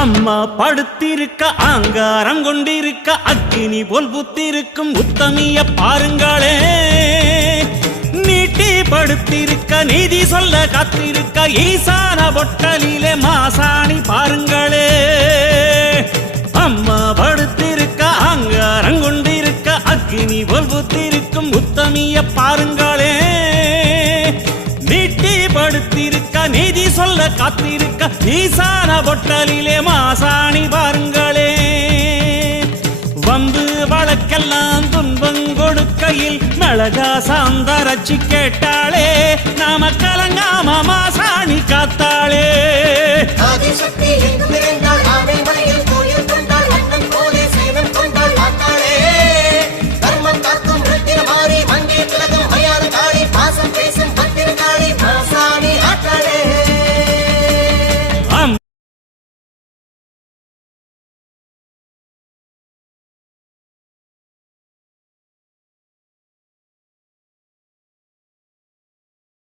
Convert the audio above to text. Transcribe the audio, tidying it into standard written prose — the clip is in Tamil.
அம்மா படுத்திருக்க ஆங்காரம் கொண்டிருக்க அக்கினி போல் புத்திருக்கும் உத்தமிய பாருங்களே. நீட்டி படுத்திருக்க நீதி சொல்ல காத்திருக்க ஈசான பொட்டலிலே மாசாணி பாருங்களே. அம்மா படுத்திருக்க ஆங்காரம் கொண்டிருக்க அக்கினி போல் புத்திருக்கும் உத்தமிய பாருங்களே. நீட்டி படுத்திருக்க நீதி சொல்ல காத்திருக்க ஈசான பொட்டலிலே மாசாணி பாருங்களே. வம்பு வழக்கெல்லாம் துன்பம் கொடுக்கையில் மிளகா சாந்தரச்சி கேட்டாளே. நாம கலங்காம மாசாணி காத்தாளே.